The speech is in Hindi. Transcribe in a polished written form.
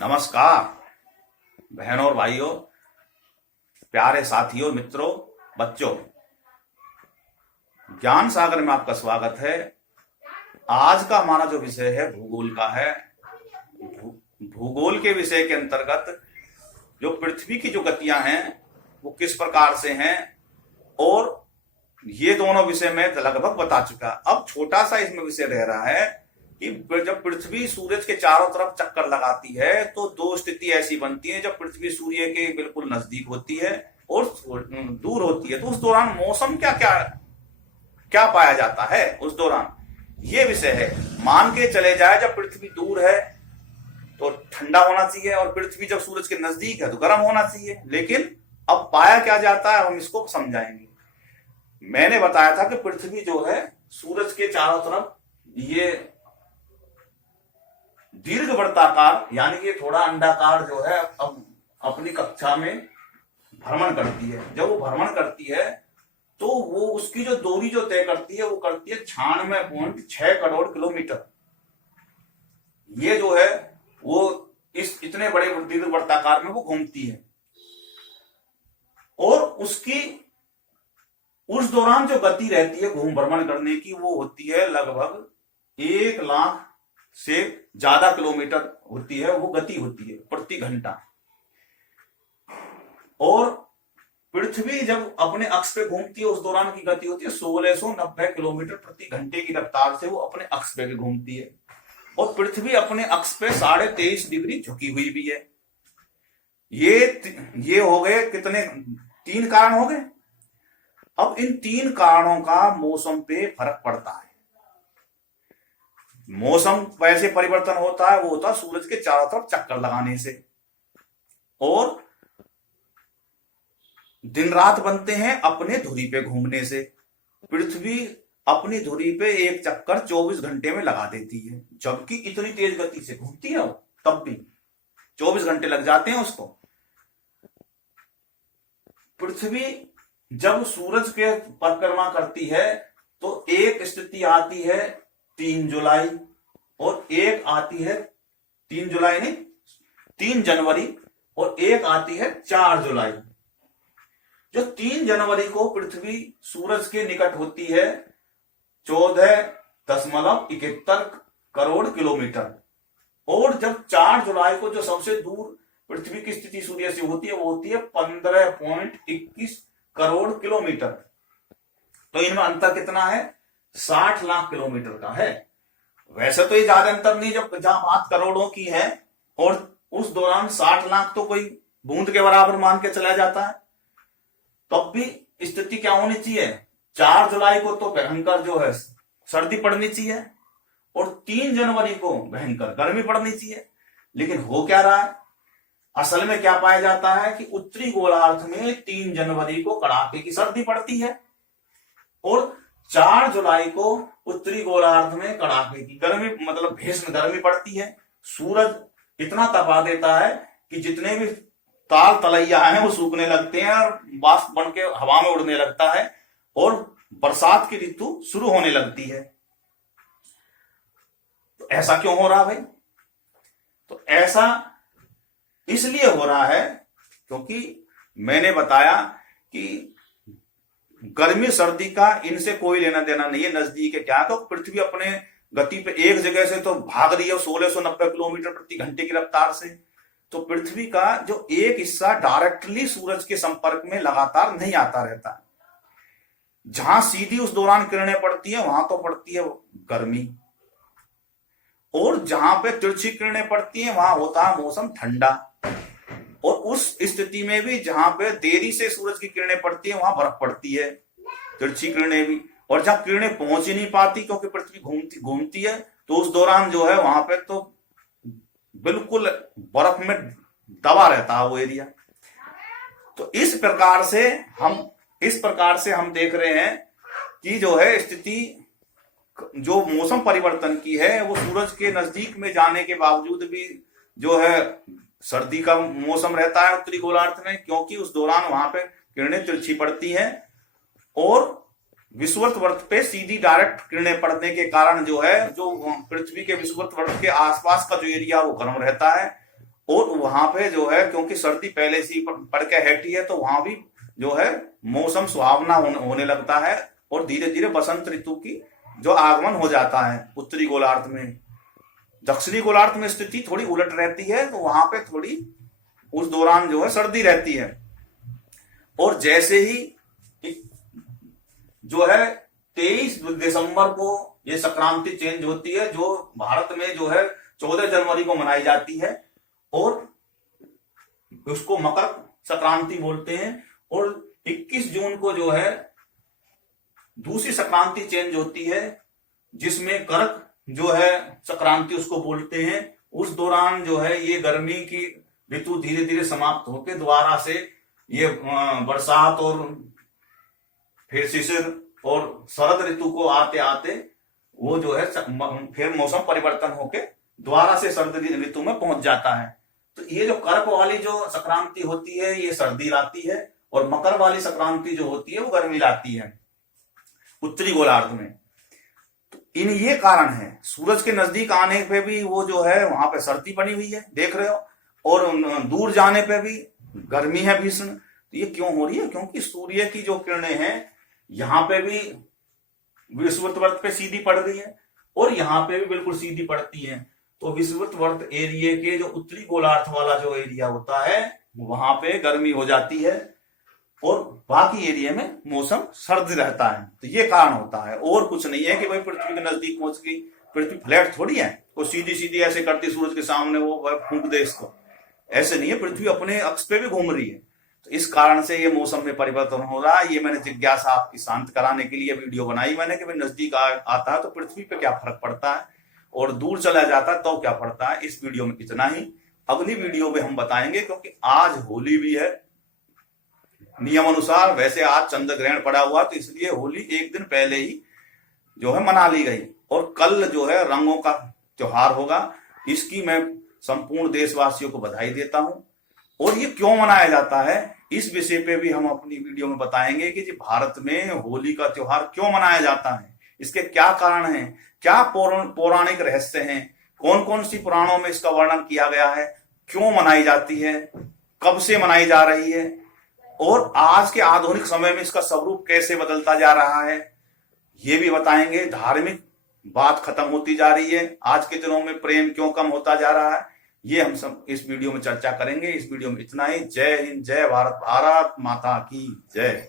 नमस्कार बहनों और भाइयों, प्यारे साथियों, मित्रों, बच्चों। ज्ञान सागर में आपका स्वागत है। आज का हमारा जो विषय है भूगोल का है। भूगोल के विषय के अंतर्गत जो पृथ्वी की जो गतियां हैं वो किस प्रकार से हैं, और ये दोनों विषय में लगभग बता चुका। अब छोटा सा इसमें विषय रह रहा है कि जब पृथ्वी सूरज के चारों तरफ चक्कर लगाती है तो दो स्थिति ऐसी बनती है जब पृथ्वी सूर्य के बिल्कुल नजदीक होती है और दूर होती है, तो उस दौरान मौसम क्या क्या क्या पाया जाता है उस दौरान, ये विषय है। मान के चले जाए जब पृथ्वी दूर है तो ठंडा होना चाहिए और पृथ्वी जब सूरज के नजदीक है तो गर्म होना चाहिए, लेकिन अब पाया क्या जाता है हम इसको समझाएंगे। मैंने बताया था कि पृथ्वी जो है सूरज के चारों तरफ ये दीर्घ वृत्ताकार यानी कि थोड़ा अंडाकार जो है अब अपनी कक्षा में भ्रमण करती है। जब वो भ्रमण करती है तो वो उसकी जो दूरी जो तय करती है वो करती है 96.6 करोड़ किलोमीटर। ये जो है वो इस इतने बड़े दीर्घ वृत्ताकार में वो घूमती है, और उसकी उस दौरान जो गति रहती है घूम भ्रमण करने की वो होती है लगभग 1 लाख से ज्यादा किलोमीटर होती है, वो गति होती है प्रति घंटा। और पृथ्वी जब अपने अक्ष पे घूमती है उस दौरान की गति होती है 1690 किलोमीटर प्रति घंटे की रफ्तार से वो अपने अक्ष पे घूमती है। और पृथ्वी अपने अक्ष पे 23.5 डिग्री झुकी हुई भी है। ये हो गए कितने, 3 कारण हो गए। अब इन 3 कारणों का मौसम पे फर्क पड़ता है। मौसम वैसे परिवर्तन होता है वो होता है सूरज के चारों तरफ चक्कर लगाने से, और दिन रात बनते हैं अपने धुरी पे घूमने से। पृथ्वी अपनी धुरी पे एक चक्कर 24 घंटे में लगा देती है, जबकि इतनी तेज गति से घूमती है वो, तब भी 24 घंटे लग जाते हैं उसको। पृथ्वी जब सूरज के परिक्रमा करती है तो एक स्थिति आती है 3 जुलाई, और एक आती है 3 जुलाई नहीं 3 जनवरी, और एक आती है 4 जुलाई। जो 3 जनवरी को पृथ्वी सूरज के निकट होती है 14.71 करोड़ किलोमीटर, और जब 4 जुलाई को जो सबसे दूर पृथ्वी की स्थिति सूर्य से होती है वो होती है 15.21 करोड़ किलोमीटर। तो इनमें अंतर कितना है, 60 लाख किलोमीटर का है। वैसे तो ये ज्यादा अंतर नहीं, जब जहां बात करोड़ों की है, और उस दौरान 60 लाख तो कोई बूंद के बराबर मान के चला जाता है। तब भी स्थिति क्या होनी चाहिए, 4 जुलाई को तो भयंकर जो है सर्दी पड़नी चाहिए, और 3 जनवरी को भयंकर गर्मी पड़नी चाहिए। लेकिन हो क्या रहा है, असल में क्या पाया जाता है कि उत्तरी गोलार्ध में 3 जनवरी को कड़ाके की सर्दी पड़ती है, और 4 जुलाई को उत्तरी गोलार्ध में कड़ाके की गर्मी मतलब भीषण गर्मी पड़ती है। सूरज इतना तपा देता है कि जितने भी ताल तलैया हैं वो सूखने लगते हैं और वाष्प बन के हवा में उड़ने लगता है, और बरसात की ऋतु शुरू होने लगती है। तो ऐसा क्यों हो रहा भाई? तो ऐसा इसलिए हो रहा है क्योंकि मैंने बताया कि गर्मी सर्दी का इनसे कोई लेना देना नहीं है, नजदीक है क्या। तो पृथ्वी अपने गति पे एक जगह से तो भाग रही है 1690 किलोमीटर प्रति घंटे की रफ्तार से, तो पृथ्वी का जो एक हिस्सा डायरेक्टली सूरज के संपर्क में लगातार नहीं आता रहता है। जहां सीधी उस दौरान किरणें पड़ती है वहां तो पड़ती है गर्मी, और जहां पे तिरछी किरणें पड़ती हैं वहां होता है मौसम ठंडा। और उस स्थिति में भी जहां पे देरी से सूरज की किरणें पड़ती है वहां बर्फ पड़ती है, तिरछी किरणें भी। और जहां किरणें पहुंच ही नहीं पाती क्योंकि पृथ्वी घूमती है, तो उस दौरान जो है वहां पे तो बिल्कुल बर्फ में दबा रहता है वो एरिया। तो इस प्रकार से हम देख रहे हैं कि जो है स्थिति जो मौसम परिवर्तन की है वो सूरज के नजदीक में जाने के बावजूद भी जो है सर्दी का मौसम रहता है उत्तरी गोलार्ध में, क्योंकि उस दौरान वहां पे किरणें तिरछी पड़ती हैं, और विषुवत वर्त पे सीधी डायरेक्ट किरणें पड़ने के कारण जो है जो पृथ्वी के विषुवत वर्त के आसपास का जो एरिया वो गर्म रहता है, और वहां पे जो है क्योंकि सर्दी पहले से ही पड़ के हटी है, तो वहां भी जो है मौसम सुहावना होने लगता है और धीरे धीरे बसंत ऋतु की जो आगमन हो जाता है उत्तरी गोलार्ध में। दक्षिणी गोलार्ध में स्थिति थोड़ी उलट रहती है, तो वहां पे थोड़ी उस दौरान जो है सर्दी रहती है। और जैसे ही जो है 23 दिसंबर को ये संक्रांति चेंज होती है, जो भारत में जो है 14 जनवरी को मनाई जाती है और उसको मकर संक्रांति बोलते हैं। और 21 जून को जो है दूसरी संक्रांति चेंज होती है, जिसमें कर्क जो है संक्रांति उसको बोलते हैं। उस दौरान जो है ये गर्मी की ऋतु धीरे धीरे समाप्त होकर दोबारा से ये बरसात और फिर शिशिर और शरद ऋतु को आते आते वो जो है फिर मौसम परिवर्तन होके दोबारा से शरद ऋतु में पहुंच जाता है। तो ये जो कर्क वाली जो संक्रांति होती है ये सर्दी लाती है, और मकर वाली संक्रांति जो होती है वो गर्मी लाती है उत्तरी गोलार्ध में। तो इन ये कारण है, सूरज के नजदीक आने पे भी वो जो है वहां पे सर्दी बनी हुई है, देख रहे हो, और दूर जाने पे भी गर्मी है भीषण। तो ये क्यों हो रही है? क्योंकि सूर्य की जो किरणें हैं यहाँ पे भी विषुवत पे सीधी पड़ रही है और यहाँ पे भी बिल्कुल सीधी पड़ती है। तो विषुवत एरिया के जो उत्तरी गोलार्ध वाला जो एरिया होता है वहां पे गर्मी हो जाती है और बाकी एरिया में मौसम सर्द रहता है। तो ये कारण होता है, और कुछ नहीं है कि भाई पृथ्वी के नजदीक पहुंच गई। पृथ्वी फ्लैट थोड़ी है, वो सीधी सीधी ऐसे करती सूरज के सामने वो फूंक दे इसको, ऐसे नहीं है। पृथ्वी अपने अक्ष पे भी घूम रही है। तो इस कारण से ये मौसम में परिवर्तन हो रहा है। ये मैंने जिज्ञासा आपकी शांत कराने के लिए वीडियो बनाई मैंने कि भाई नजदीक आता है तो पृथ्वी पे क्या फर्क पड़ता है और दूर चला जाता है तो क्या पड़ता है। इस वीडियो में इतना ही, अगली वीडियो में हम बताएंगे, क्योंकि आज होली भी है नियम अनुसार। वैसे आज चंद्र ग्रहण पड़ा हुआ, तो इसलिए होली एक दिन पहले ही जो है मना ली गई, और कल जो है रंगों का त्योहार होगा। इसकी मैं संपूर्ण देशवासियों को बधाई देता हूं। और ये क्यों मनाया जाता है इस विषय पे भी हम अपनी वीडियो में बताएंगे कि जी भारत में होली का त्योहार क्यों मनाया जाता है, इसके क्या कारण हैं, क्या पौराणिक रहस्य हैं, कौन कौन सी पुराणों में इसका वर्णन किया गया है, क्यों मनाई जाती है, कब से मनाई जा रही है, और आज के आधुनिक समय में इसका स्वरूप कैसे बदलता जा रहा है, ये भी बताएंगे। धार्मिक बात खत्म होती जा रही है, आज के दिनों में प्रेम क्यों कम होता जा रहा है, ये हम सब इस वीडियो में चर्चा करेंगे। इस वीडियो में इतना ही। जय हिंद, जय भारत, भारत माता की जय।